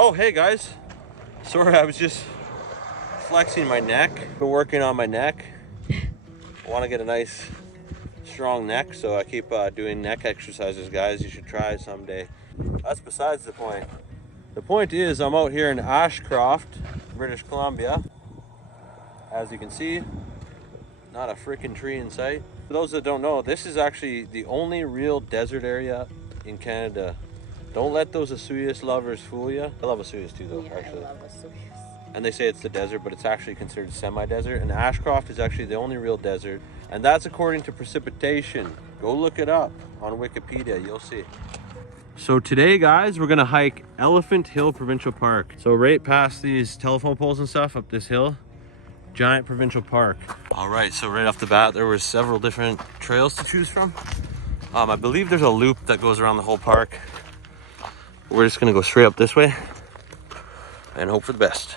Oh, hey guys. Sorry, I was just flexing my neck. Been working on my neck. I want to get a nice strong neck, so I keep doing neck exercises, guys. You should try it someday. That's besides the point. The point is I'm out here in Ashcroft, British Columbia. As you can see, not a freaking tree in sight. For those that don't know, this is actually the only real desert area in Canada. Don't let those Osoyoos lovers fool you. I love Osoyoos too though, actually. I love Osoyoos. And they say it's the desert, but it's actually considered semi-desert. And Ashcroft is actually the only real desert. And that's according to precipitation. Go look it up on Wikipedia, you'll see. So today, guys, we're gonna hike Elephant Hill Provincial Park. So right past these telephone poles and stuff up this hill, giant provincial park. All right, so right off the bat, there were several different trails to choose from. I believe there's a loop that goes around the whole park. We're just gonna go straight up this way and hope for the best.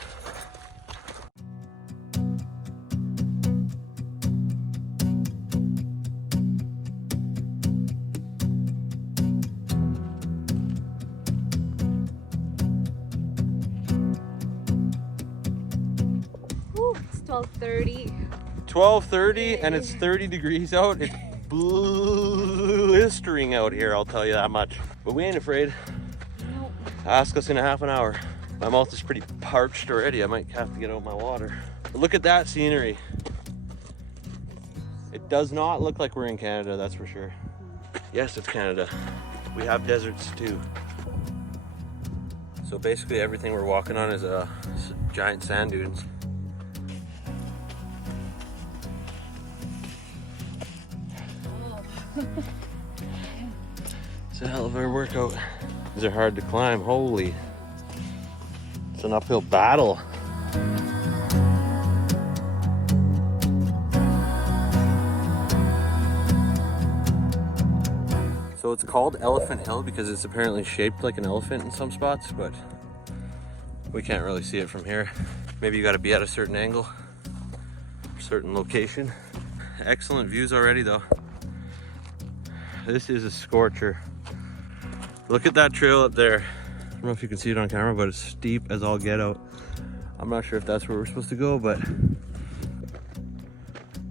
It's 12:30. 12:30 and it's 30 degrees out. It's blistering out here, I'll tell you that much. But we ain't afraid. Nope. Ask us in a half an hour. My mouth is pretty parched already. I might have to get out my water. But look at that scenery. It does not look like we're in Canada, that's for sure. Yes, it's Canada. We have deserts too. So basically everything we're walking on is giant sand dunes. It's a hell of a workout. These are hard to climb, holy. It's an uphill battle. So it's called Elephant Hill because it's apparently shaped like an elephant in some spots, but we can't really see it from here. Maybe you gotta be at a certain angle, certain location. Excellent views already though. This is a scorcher. Look at that trail up there. I don't know if you can see it on camera, but it's steep as all get out. I'm not sure if that's where we're supposed to go, but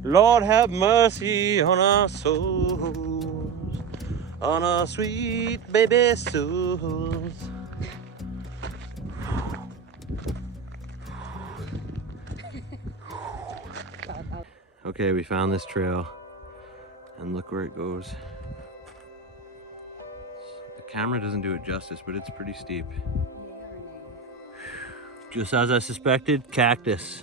Lord have mercy on our souls, on our sweet baby souls. Okay, we found this trail and look where it goes. The camera doesn't do it justice, but it's pretty steep. Just as I suspected, cactus.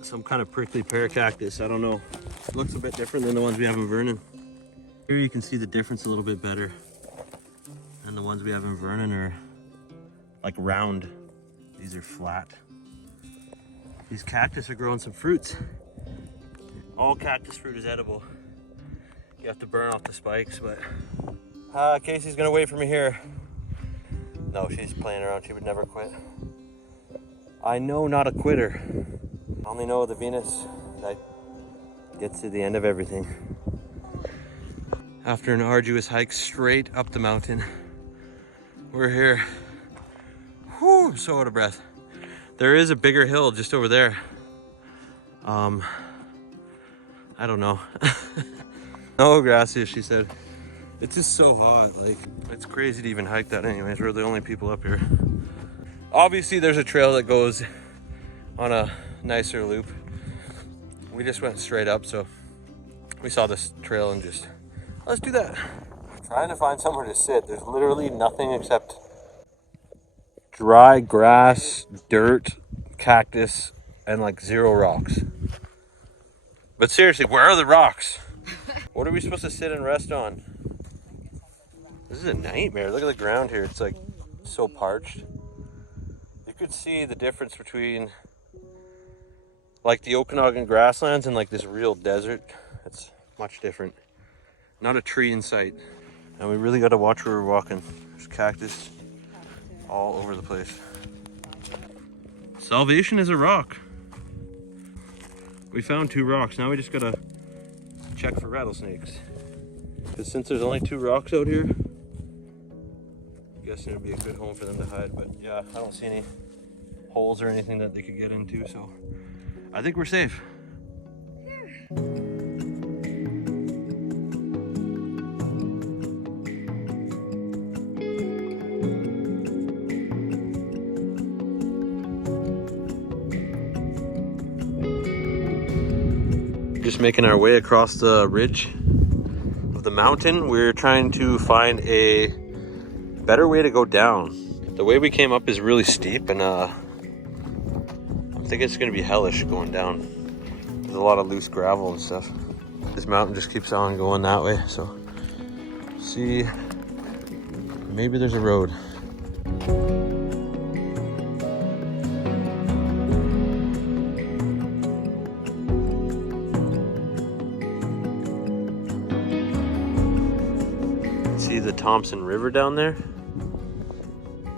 Some kind of prickly pear cactus, I don't know. It looks a bit different than the ones we have in Vernon. Here you can see the difference a little bit better. And the ones we have in Vernon are like round. These are flat. These cactus are growing some fruits. All cactus fruit is edible. You have to burn off the spikes, but Casey's gonna wait for me here. No, she's playing around. She would never quit. I know not a quitter. I only know the Venus that gets to the end of everything. After an arduous hike straight up the mountain, we're here. Whew, I'm so out of breath. There is a bigger hill just over there. I don't know. No, Gracia, she said. It's just so hot, like, it's crazy to even hike that anyways. We're the only people up here. Obviously, there's a trail that goes on a nicer loop. We just went straight up, so we saw this trail and just, let's do that. Trying to find somewhere to sit. There's literally nothing except dry grass, dirt, cactus, and like zero rocks. But seriously, where are the rocks? What are we supposed to sit and rest on? This is a nightmare. Look at the ground here. It's like so parched. You could see the difference between like the Okanagan grasslands and like this real desert. It's much different. Not a tree in sight. And we really got to watch where we're walking. There's cactus all over the place. Salvation is a rock. We found 2 rocks. Now we just gotta check for rattlesnakes. Because since there's only 2 rocks out here, you guessing it'd be a good home for them to hide. But yeah, I don't see any holes or anything that they could get into, so I think we're safe. Just making our way across the ridge of the mountain. We're trying to find a better way to go down. The way we came up is really steep, and I think it's gonna be hellish going down. There's a lot of loose gravel and stuff. This mountain just keeps on going that way, so see, maybe there's a road. See the Thompson River down there?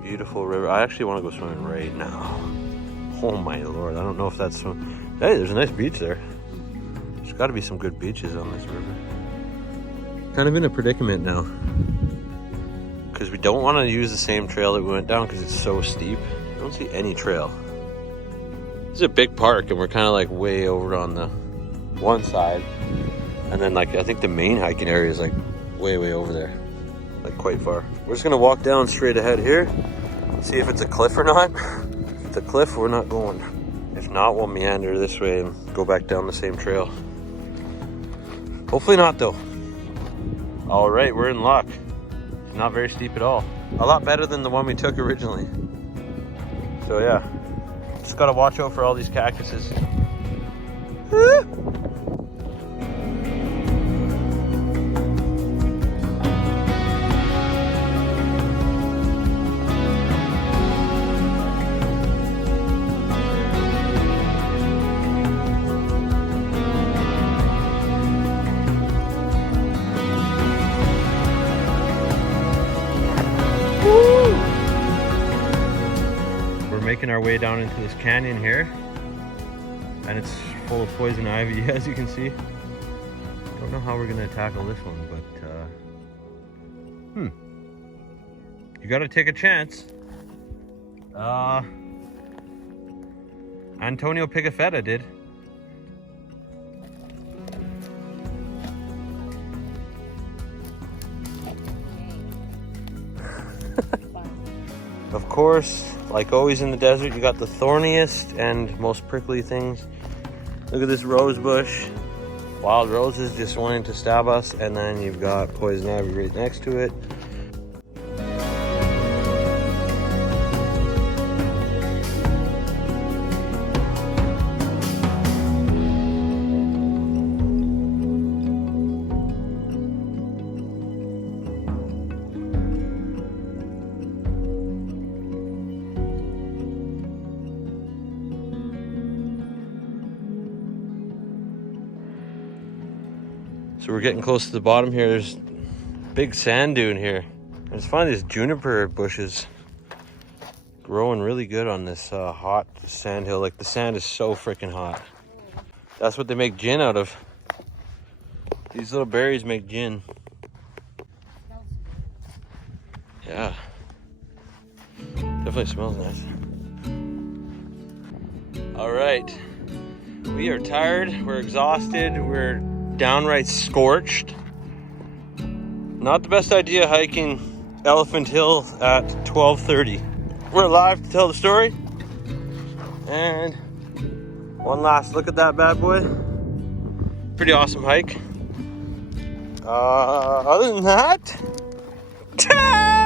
Beautiful river. I actually want to go swimming right now. Oh my lord, I don't know if that's some... Hey, there's a nice beach there. There's got to be some good beaches on this river. Kind of in a predicament now, because we don't want to use the same trail that we went down because it's so steep. I don't see any trail. This is a big park, and we're kind of like way over on the one side, and then like I think the main hiking area is like way over there, like quite far. We're just gonna walk down straight ahead here, see if it's a cliff or not. If it's a cliff, we're not going. If not, we'll meander this way and go back down the same trail. Hopefully not though. All right, we're in luck. It's not very steep at all. A lot better than the one we took originally. So yeah, just gotta watch out for all these cactuses. Making our way down into this canyon here, and it's full of poison ivy, as you can see. Don't know how we're gonna tackle this one, but you gotta take a chance. Antonio Pigafetta did. Of course, like always in the desert, you got the thorniest and most prickly things. Look at this rose bush. Wild roses just wanting to stab us, and then you've got poison ivy right next to it. So we're getting close to the bottom here. There's a big sand dune here. I just find these juniper bushes growing really good on this hot sand hill. Like the sand is so freaking hot. That's what they make gin out of. These little berries make gin. Yeah. Definitely smells nice. All right. We are tired. We're exhausted. We're downright scorched. Not the best idea hiking Elephant Hill at 12:30. We're alive to tell the story. And one last look at that bad boy. Pretty awesome hike. Other than that, ta-da!